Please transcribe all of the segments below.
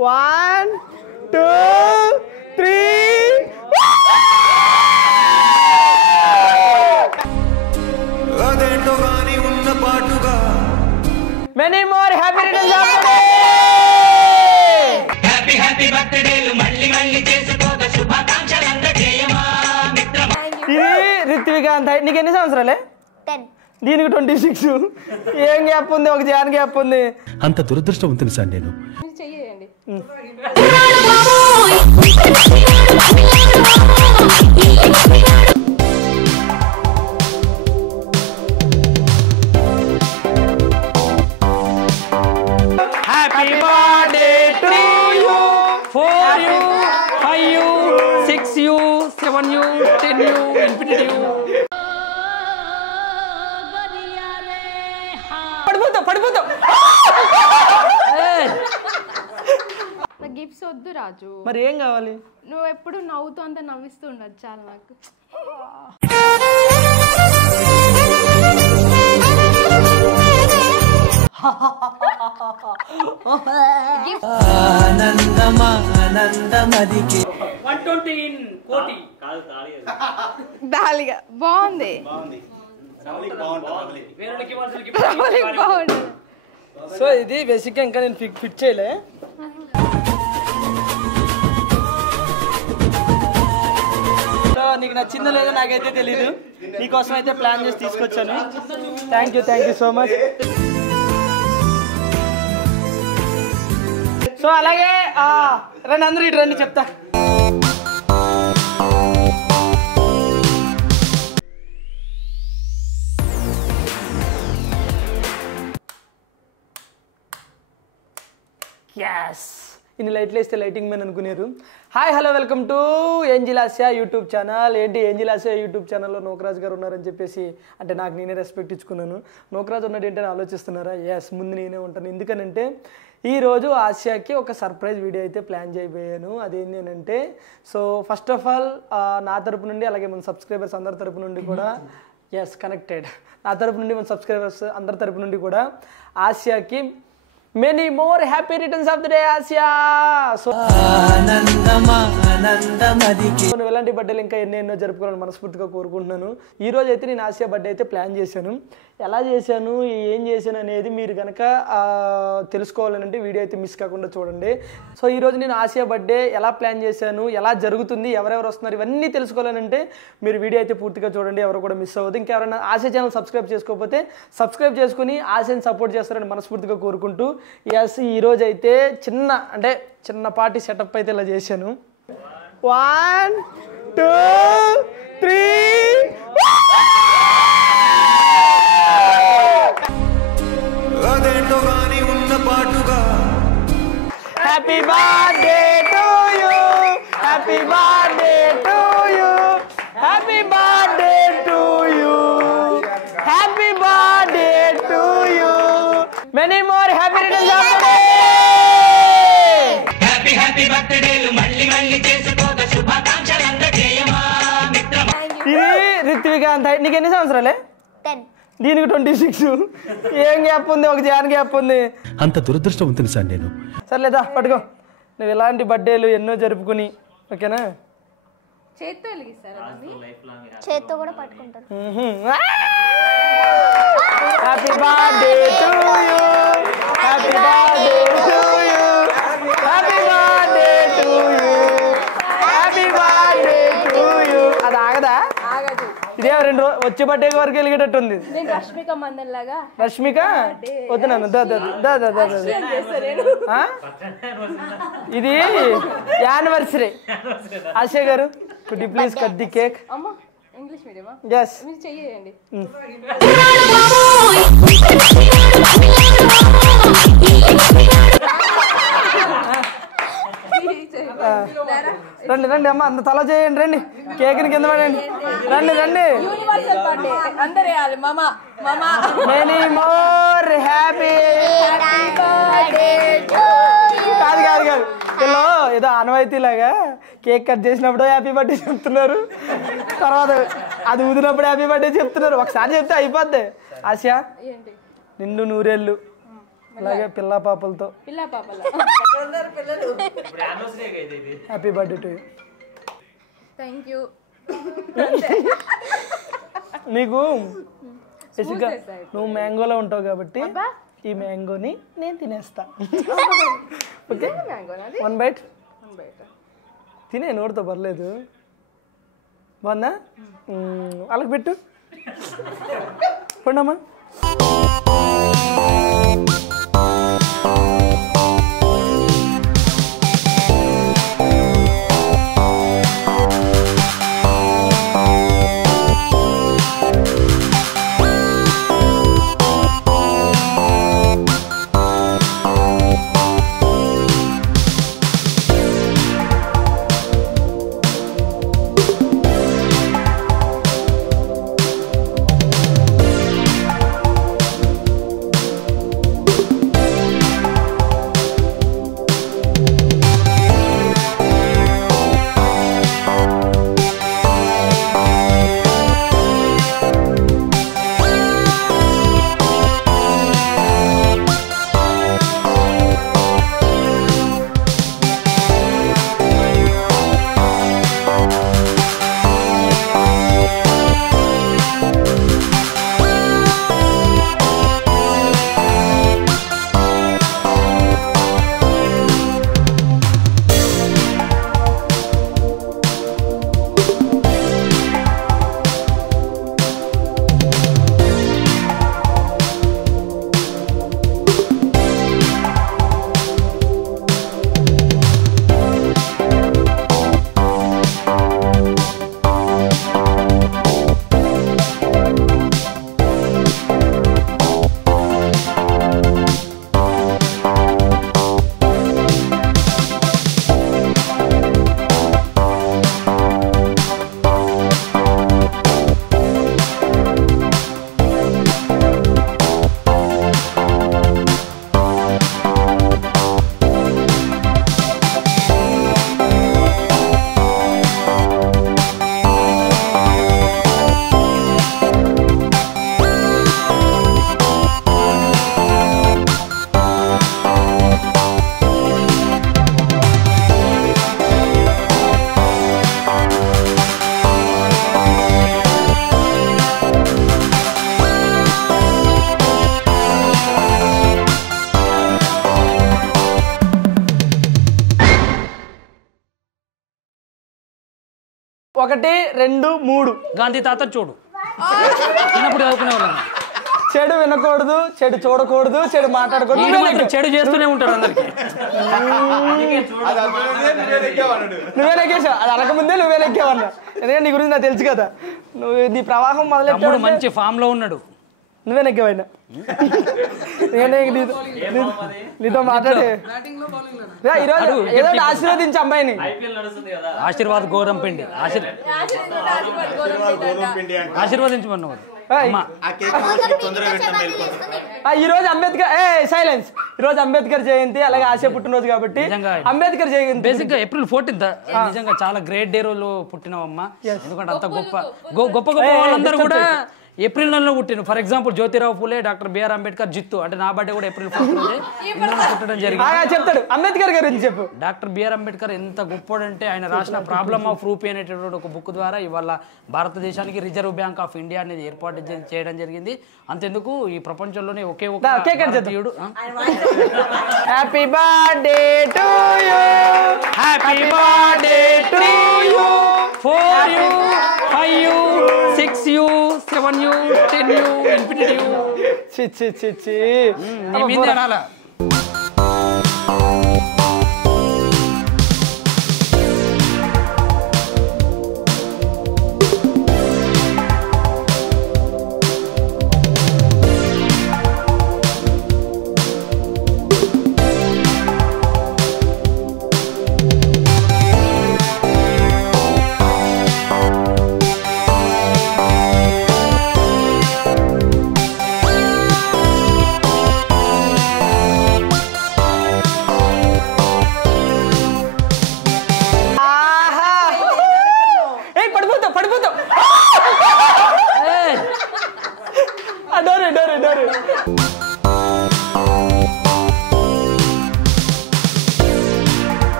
1 2 3 అదేంటో గాని ఉన్న పాటుగా many more happy returns of the day happy happy బర్త్డేలు మళ్ళీ మళ్ళీ చేసుకోగా శుభాకాంక్షలు అందజేయమా మిత్రమా. ఇది రిత్వికాంత్. నీకు ఎన్ని సంవత్సరాలే? 10. దీనికి 26. ఏం గ్యాప్ ఉంది? ఒక జాన్ గ్యాప్ ఉంది. అంత దురదృష్టవంతుని సార్ నేను. చెయ్యండి. Happy birthday to you 4U 5U 6U 7U 10U infinitive. పడిపోతా నాకు గిఫ్ట్స్ వద్దు రాజు. మరి ఏం కావాలి? నువ్వు ఎప్పుడు నవ్వుతూ అంతా నవ్విస్తూ ఉండదు చాలు నాకు. ఆనందమదికి 120 ఇన్ కోటి దాలిగా బాగుంది. వేరేకి ఇవ్వాల్సిన బాగుంది. సో ఇది బేసిక్గా ఇంకా నేను ఫిట్ చేయలే. సో నీకు నచ్చిందో లేదో నాకైతే తెలీదు. నీకోసం అయితే ప్లాన్ చేసి తీసుకొచ్చాను. Thank you so much. So అలాగే రండి అందరూ ఇటు రండి చెప్తా. యాస్ ఇన్ని లైట్లు వేస్తే లైటింగ్ మ్యాన్ అనుకున్నారు. Hi hello welcome to angel Asia YouTube channel. ఏంటి ఏంజిల్ ఆసియా యూట్యూబ్ ఛానల్లో నోకరాజ్ గారు ఉన్నారని చెప్పేసి అంటే నాకు నేనే రెస్పెక్ట్ ఇచ్చుకున్నాను. నోకరాజ్ ఉన్నాడు ఏంటని ఆలోచిస్తున్నారా? ఎస్, ముందు నేనే ఉంటాను. ఎందుకనంటే ఈరోజు ఆసియాకి ఒక సర్ప్రైజ్ వీడియో అయితే ప్లాన్ చేయబోయాను. అదేంటి అంటే సో ఫస్ట్ ఆఫ్ ఆల్ నా తరపు నుండి అలాగే మన సబ్స్క్రైబర్స్ అందరి తరపు నుండి కూడా ఎస్ కనెక్టెడ్ నా తరపు నుండి మన సబ్స్క్రైబర్స్ అందరి తరపు నుండి కూడా ఆసియాకి many more happy returns of the day Asiya. So నువ్వు ఎలాంటి బర్త్డేలు ఇంకా ఎన్నెన్నో జరుపుకోవాలని మనస్ఫూర్తిగా కోరుకుంటున్నాను. ఈ రోజు అయితే నేను ఆసియా బర్త్డే అయితే ప్లాన్ చేశాను. ఎలా చేశాను, ఏం చేశాను అనేది మీరు కనుక తెలుసుకోవాలంటే వీడియో అయితే మిస్ కాకుండా చూడండి. సో ఈరోజు నేను ఆసియా బర్త్డే ఎలా ప్లాన్ చేశాను, ఎలా జరుగుతుంది, ఎవరెవరు వస్తున్నారు, ఇవన్నీ తెలుసుకోవాలంటే మీరు వీడియో అయితే పూర్తిగా చూడండి. ఎవరు కూడా మిస్ అవ్వదు. ఇంకెవరైనా ఆసియా ఛానల్ సబ్స్క్రైబ్ చేసుకోకపోతే సబ్స్క్రైబ్ చేసుకుని ఆసియాని సపోర్ట్ చేస్తారని మనస్ఫూర్తిగా కోరుకుంటూ ఎస్ ఈరోజు అయితే చిన్నపాటి సెటప్ అయితే ఇలా చేశాను. 1 2 3 అదేంటో గాని ఉన్న పాటుగా happy birthday to you happy birthday to you happy birthday to you happy birthday to you many more happy returns of the day. Happy happy బర్త్డేలు మళ్ళీ మళ్ళీ చేసుకోగా శుభాకాంక్షలు అందజేయమా మిత్రమా. ఇది రిత్వికాంత్. నీకు ఎన్ని సంవత్సరాలే? 10. దీనికి 26. ఏం గ్యాప్ ఉంది? ఒక జాన్ గ్యాప్ ఉంది. అంత దురదృష్టవంతుని సార్ నేను. సర్లేదా పట్టుకో. నువ్వు ఇలాంటి బర్త్డేలు ఎన్నో జరుపుకుని ఓకేనా? చేత్తో వెలిగిస్తారా? చేత్తో కూడా పట్టుకుంటారు. Happy birthday to you happy birthday to you happy birthday to you happy birthday to you. అది ఆగదా? ఆగదు. ఇదే 2 రోజు వచ్చే బర్త్డే వరకు వెలిగేటట్టుంది. నేను రష్మిక మందన్ లాగా. రష్మిక వద్దు నన్ను ఇది యానివర్సరీ. ఆశయ గారు could you please cut the cake? అమ్మ ఇంగ్లీష్ మీడియమా? ఎస్ మీరు చెయ్యండి. రండి రండి అమ్మ అంత తల చేయండి. రండి కేక్ని కింద పడండి. రండి రండి. యూనివర్సల్ బర్త్డే అందరూ వేయాలి. మామా మామా మెనీ మోర్ హ్యాపీ కాదు కాదు కాదు ఇలా ఏదో ఆనవాయితీలాగా కేక్ కట్ చేసినప్పుడు హ్యాపీ బర్త్డే చెప్తున్నారు, తర్వాత అది ఊదినప్పుడు హ్యాపీ బర్త్డే చెప్తున్నారు. ఒకసారి చెప్తే అయిపోద్ది. ఆసియా నిండు 100 ఏళ్ళు అలాగే పిల్ల పాపలతో. పిల్ల పాపల happy birthday to you. Thank you. నీకు బేసిక్గా నువ్వు మ్యాంగోలో ఉంటావు కాబట్టి ఈ మ్యాంగోని నేను తినేస్తా. ఓకే, వన్ బైట్ తినే, నోటితో పర్లేదు. బాగుందా? వాళ్ళకి పెట్టు. పండమ్మా. ఒకటి రెండు మూడు. గాంధీ తాత చూడు, చిన్నప్పుడు చదువుకునే వాళ్ళం. చెడు వినకూడదు, చెడు చూడకూడదు, చెడు మాట్లాడకూడదు. చెడు చేస్తూనే ఉంటారు అందరికి. నువ్వే లెక్కేసావు, అది అనకముందే నువ్వే లెక్కేవన్నా. ఎందుకంటే నీ గురించి నాకు తెలుసు కదా, నువ్వు నీ ప్రవాహం మొదలెట్టాడు. మంచి ఫామ్ లో ఉన్నాడు, నువ్వే నెగ్గవైనా. నీతో మాట్లాడే ఈరోజు ఏదో ఆశీర్వదించి అమ్మాయిని. ఆశీర్వాద్ గౌరవం పిండి ఆశీర్వదించమన్నావు. ఈ రోజు అంబేద్కర్ సైలెన్స్, ఈ రోజు అంబేద్కర్ జయంతి, అలాగే ఆశ పుట్టినరోజు కాబట్టి అంబేద్కర్ జయంతి బేసిక్ గా April 14th నిజంగా చాలా గ్రేట్ డే రోజు పుట్టినవమ్మా. ఎందుకంటే అంత గొప్ప గొప్ప వాళ్ళందరూ కూడా ఏప్రిల్ నెలలో పుట్టిన. For example Jyotirao Phule, doctor BR Ambedkar, Jittu, అంటే నా బర్త్డే కూడా April 14 పుట్టడం జరిగింది. చెప్తాడు అంబేద్కర్ గురించి చెప్పు. డాక్టర్ బిఆర్ అంబేద్కర్ ఎంత గొప్పోడంటే ఆయన రాసిన ప్రాబ్లమ్ ఆఫ్ రూపీ అనేటటువంటి ఒక బుక్ ద్వారా ఇవాళ భారతదేశానికి రిజర్వ్ బ్యాంక్ ఆఫ్ ఇండియా అనేది ఏర్పాటు చేయడం జరిగింది. అంతెందుకు ఈ ప్రపంచంలోనే ఒకే ఒక భారతీయుడు. Happy birthday to you, happy birthday to you, 4U 5U 6U 7U 10U infinitive. చి చి చి చి నీ మీద అనాలా.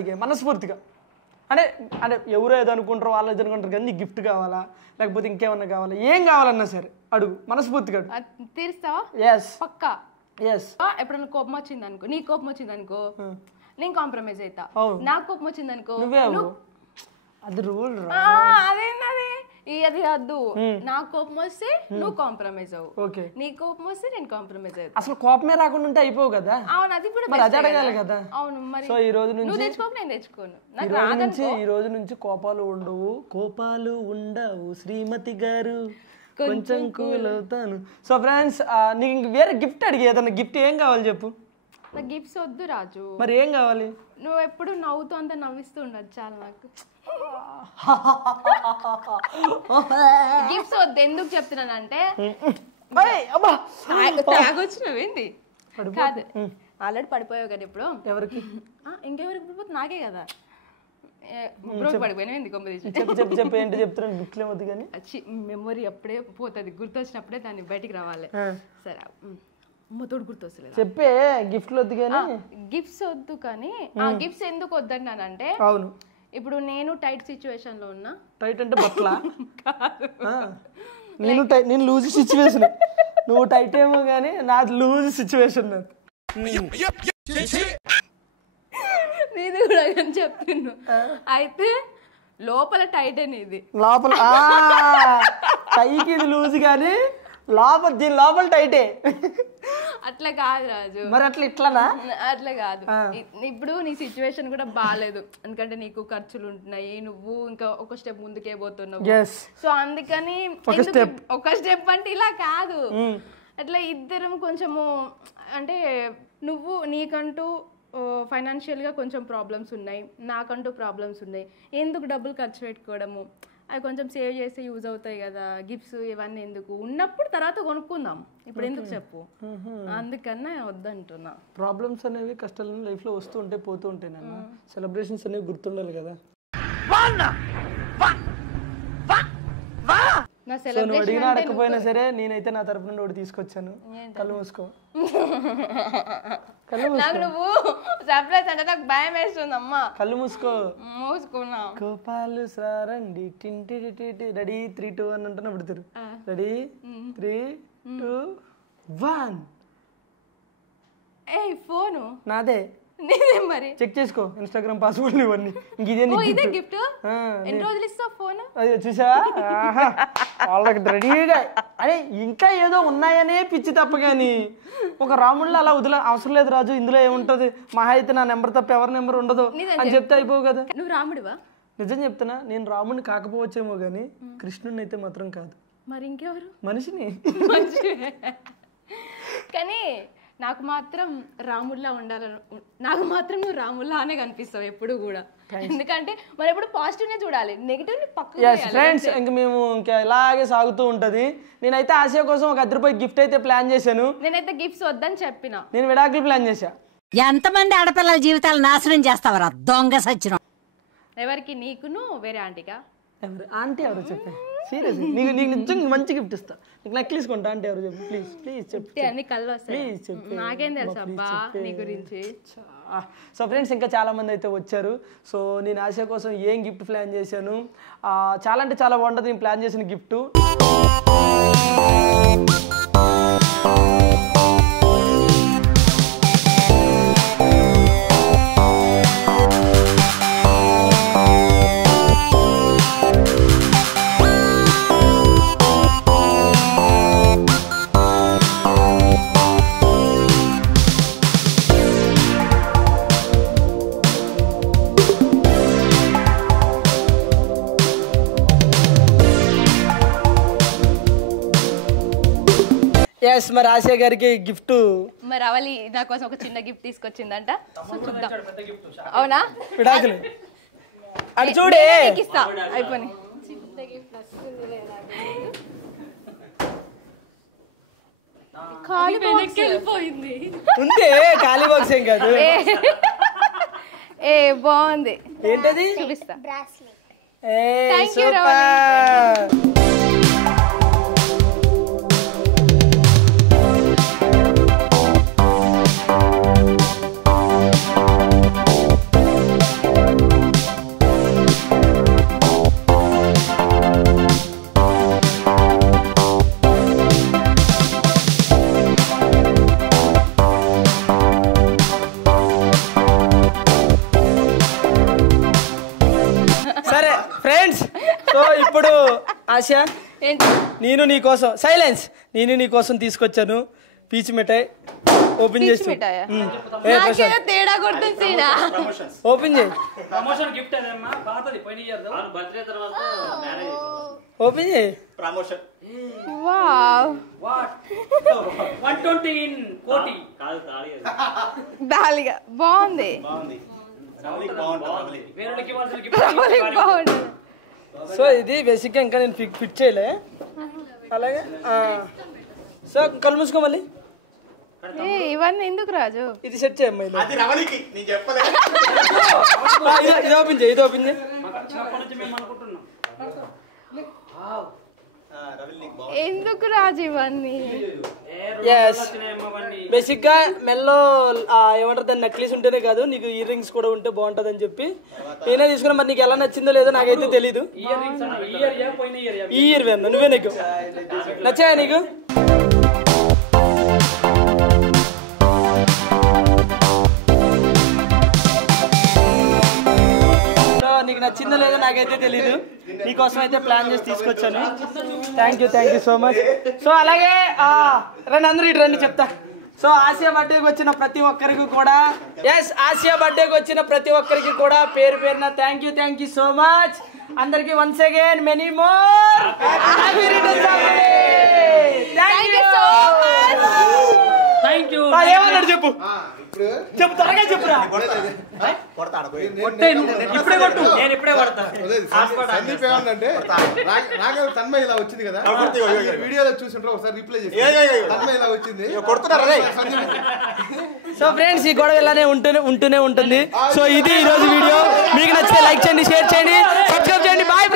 అడిగే మనస్ఫూర్తిగా అంటే అంటే ఎవరో ఏదో అనుకుంటారో వాళ్ళు ఏదో అనుకుంటారు కానీ నీకు గిఫ్ట్ కావాలా లేకపోతే ఇంకేమన్నా కావాలా ఏం కావాలన్నా సరే అడుగు మనస్ఫూర్తిగా అడుగు. తీరుస్తావా ఎస్ పక్కా ఎస్ ఎప్పుడన్నా కోపం వచ్చింది అనుకో నీ కోపం వచ్చింది అనుకో నేను కాంప్రమైజ్ అవుతా అవును. నాకు కోపం వచ్చింది అనుకో నువ్వే అవ్వు. అది రూల్ అదేంటది అది వద్దు నాకు కోపం వస్తే నువ్వు కాంప్రమైజ్ అవ్వు ఓకే నీ కోపం వస్తే నేను కాంప్రమైజ్ అవుతా అసలు కోపమే రాకుండా ఉంటే అయిపోవు కదా అవును అది కూడా మరి అది అడగాలి కదా అవును మరి సో ఈ రోజు నువ్వు నుంచి తెచ్చుకోకు నేను తెచ్చుకోను ఈ రోజు నుంచి కోపాలు ఉండవు కోపాలు ఉండవు శ్రీమతి గారు కొంచెం కూల్ అవుతాను. సో ఫ్రెండ్స్ నీకు ఇంక వేరే గిఫ్ట్ అడిగి ఏదన్నా గిఫ్ట్ ఏం కావాలి చెప్పు. నాకు గిఫ్ట్స్ వద్దు రాజు మరి ఏం కావాలి? నువ్వు ఎప్పుడు నవ్వుతూ అంత నవ్విస్తూ ఉండదు చాలు నాకు. గిఫ్ట్స్ వద్దు ఎందుకు చెప్తున్నానంటే తాగొచ్చినవేంది కాదు ఆల్రెడీ పడిపోయావు కదా ఇప్పుడు ఎవరికి ఇంకెవరికి పడిపోతుంది నాకే కదా పడిపోయినా ఎందుకు చెప్పు ఏంటి చెప్తున్నాను గిఫ్ట్లు ఏమవుతుంది కానీ మెమొరీ అప్పుడే పోతుంది గుర్తొచ్చినప్పుడే దాన్ని బయటికి రావాలి. సరే అమ్మతోడు గుర్తొస్తలేదు చెప్పే గిఫ్ట్లు వద్దు కానీ గిఫ్ట్స్ వద్దు కానీ గిఫ్ట్స్ ఎందుకు వద్దన్నానంటే అవును ఇప్పుడు నేను టైట్ సిచ్యువేషన్ లో ఉన్నా. టైట్ అంటే బట్లా నేను లూజ్ సిచ్యువేషన్ నువ్వు టైట్ ఏమో కానీ నాది లూజ్ సిచ్యువేషన్ నీది కూడా అని చెప్తున్నా అయితే లోపల టైట్ అనేది లోపల పైకి ఇది లూజ్ కానీ లోపల దీని లోపల టైటే. అట్లా కాదు రాజు మరి అట్లా ఇట్లానా? అట్లా కాదు ఇప్పుడు నీ సిచ్యువేషన్ కూడా బాగాలేదు ఎందుకంటే నీకు ఖర్చులు ఉంటున్నాయి నువ్వు ఇంకా ఒక స్టెప్ ముందుకే పోతున్నావు. సో అందుకని ఒక స్టెప్ అంటే ఇలా కాదు అట్లా ఇద్దరం కొంచెము అంటే నువ్వు నీకంటూ ఫైనాన్షియల్గా కొంచెం ప్రాబ్లమ్స్ ఉన్నాయి నాకంటూ ప్రాబ్లమ్స్ ఉన్నాయి ఎందుకు డబ్బులు ఖర్చు పెట్టుకోవడము అవి కొంచెం సేవ్ చేస్తే యూజ్ అవుతాయి కదా గిఫ్ట్స్ ఇవన్నీ ఎందుకు ఉన్నప్పుడు తర్వాత కొనుక్కుందాం ఇప్పుడు ఎందుకు చెప్పు అందుకన్నా వద్దంటున్నా. ప్రాబ్లమ్స్ అనేవి కష్టాలు లైఫ్లో వస్తూ ఉంటాయి పోతూ ఉంటాయి నాన్న సెలబ్రేషన్స్ అనేవి గుర్తుండాలి కదా. నువ్వు అడిగినా అడగకపోయినా సరే నేనైతే నా తరపు నుండి ఒకటి తీసుకొచ్చాను. కళ్ళు మూసుకో నాకు నువ్వు సర్ప్రైజ్ అంటే నాకు భయం వేస్తుంది అమ్మా. కళ్ళు మూసుకో మూసుకున్నా కోపాలు సారండి టింటి రెడీ 3 2 1 అంటున్నా పెడతారు. రెడీ 3 2 1 ఏ ఫోను నాదే నీదే మరి చెక్ చేసుకో ఇన్స్టాగ్రామ్ పాస్వర్డ్ ఇవన్నీ ఇదే గిఫ్ట్ ఎన్ని రోజులు ఇస్తావు ఫోన్ అది చూసా వాళ్ళకి రెడీగా అరే ఇంకా ఏదో ఉన్నాయనే పిచ్చి తప్ప కానీ ఒక రాముళ్ళు అలా వదిలే అవసరం లేదు రాజు ఇందులో ఏముంటది మహా అయితే నా నెంబర్ తప్ప ఎవరి నెంబర్ ఉండదు అని చెప్తే అయిపోవు కదా. నువ్వు రాముడివా? నిజం చెప్తున్నా నేను రాముడిని కాకపోవచ్చేమో కానీ కృష్ణుడిని అయితే మాత్రం కాదు. మరి ఇంకెవరు? మనిషిని. కానీ నాకు మాత్రం రాముల్లా ఉండాలని నాకు మాత్రం నువ్వు రాముల్లా అనే కనిపిస్తావు ఎప్పుడు కూడా ఎందుకంటే మరి ఎప్పుడు పాజిటివ్నే చూడాలి నెగిటివ్ ఫ్రెండ్స్ ఇంకా మేము ఇంకా ఇలాగే సాగుతూ ఉంటది. నేనైతే ఆశయ కోసం ఒక ₹10 గిఫ్ట్ అయితే ప్లాన్ చేశాను. నేనైతే గిఫ్ట్స్ వద్దని చెప్పిన నేను విడాకులు ప్లాన్ చేశా. ఎంతమంది ఆడపిల్లల జీవితాలు నాశనం చేస్తావరా దొంగ సచ్చినం. ఎవరికి? నీకును వేరే ఆంటీగా? ఎవరు ఆంటీ ఎవరు చెప్పే సీరియస్ నీకు నిజంగా మంచి గిఫ్ట్ ఇస్తా. నీకు నెక్లెస్ కొంటా ఆంటీ ఎవరు చెప్పు ప్లీజ్ ప్లీజ్ చెప్పు అన్ని కళ్ళు వస్తాయి నాకేం తెలుసు అబ్బా నీ గురించి. సో ఫ్రెండ్స్ ఇంకా చాలా మంది అయితే వచ్చారు. సో నేను ఆశ కోసం ఏం గిఫ్ట్ ప్లాన్ చేశాను చాలా అంటే చాలా బాగుంటుంది నేను ప్లాన్ చేసిన గిఫ్ట్. ఎస్ మరి ఆశయ గారికి గిఫ్ట్ మరి అవలి నా కోసం ఒక చిన్న గిఫ్ట్ తీసుకొచ్చిందంట చూద్దాం. అవునా? విడాకులు అది చూడే ఇస్తా అయిపోయి వెళ్ళిపోయింది ఉంటే ఖాళీ బాక్స్ ఏం కాదు. ఏ బాగుంది ఏంటది చూపిస్తా. ఏ సూపర్. సో ఇప్పుడు ఆశ ఏంటి నేను నీ కోసం సైలెన్స్ నేను నీ కోసం తీసుకొచ్చాను పీచు మిఠాయి ఓపెన్ చేసి మిఠాయా? ఏ నాకేదో ప్రశాంత్ తేడా కొడుతుంది ఓపెన్ చేయి ప్రమోషన్ గిఫ్ట్ అదేమ్మా పాతది పోయిన ఇయర్ బర్త్డే తర్వాత మ్యారేజ్ ఓపెన్ చేయి ప్రమోషన్ వావ్ వాట్ 120 ఇన్ కోటి కాదు తాళి దాలిగా బాగుంది బాగుంది రవలికి బాగుంటుంది వేరేకి ఇవ్వాల్సిన రవలికి గిఫ్ట్ బాగుంది సో ఇది బేసిక్గా ఇంకా నేను ఫిట్ చేయలే అలాగే సో కళ్ళు మూసుకో మళ్ళీ ఇవన్నీ ఎందుకు రాజు ఇది సెట్ చేయమ్మా అది రవలికి నేను చెప్పలే ఇది ఓపెన్ చేయి ఇది ఓపెన్ చేయి చిన్నప్పటి నుంచి మేము అనుకుంటున్నాం రవలి నీకు ఎందుకు రాజు ఇవన్నీ ఎస్ బేసిక్గా మెల్లో ఏమంటారు దాన్ని నెక్లెస్ ఉంటేనే కాదు నీకు ఇయర్ రింగ్స్ కూడా ఉంటే బాగుంటుంది అని చెప్పి నేనే తీసుకున్నా మరి నీకు ఎలా నచ్చిందో లేదో నాకైతే తెలీదు ఇయర్ రింగ్స్ ఇయర్ పోయిన ఇయర్ ఈ ఇయర్ వేందా నువ్వే నీకు నచ్చాయా నీకు నీకు నచ్చిందో లేదో నాకైతే తెలీదు నీకోసం అయితే ప్లాన్ చేసి తీసుకొచ్చాను thank you so much so అలాగే రండి అందరూ ఇటు రండి చెప్తా సో ఆసియా బర్త్డేకి వచ్చిన ప్రతి ఒక్కరికి కూడా ఆసియా బర్త్డేకి వచ్చిన ప్రతి ఒక్కరికి కూడా పేరు పేరున థ్యాంక్ యూ సో మచ్ అందరికి once again many more happy returns of the day thank you so much thank you ఏమన్నాడు చెప్పు త్వరగా చెప్పురా ఇప్పుడే కొట్టు నేను ఇప్పుడే కొడతా సందీప్ ఏమన్నంటే నాకే తన్మయ ఇలా వచ్చింది కదా వీడియోలో చూసింటారు ఒకసారి రిప్లై చేసి తన్మయ ఇలా వచ్చింది సో ఫ్రెండ్స్ ఈ గొడవ ఇలానే ఉంటూనే ఉంటుంది సో ఇది ఈ రోజు వీడియో మీకు నచ్చితే లైక్ చేయండి షేర్ చేయండి సబ్స్క్రైబ్ చేయండి బాయ్.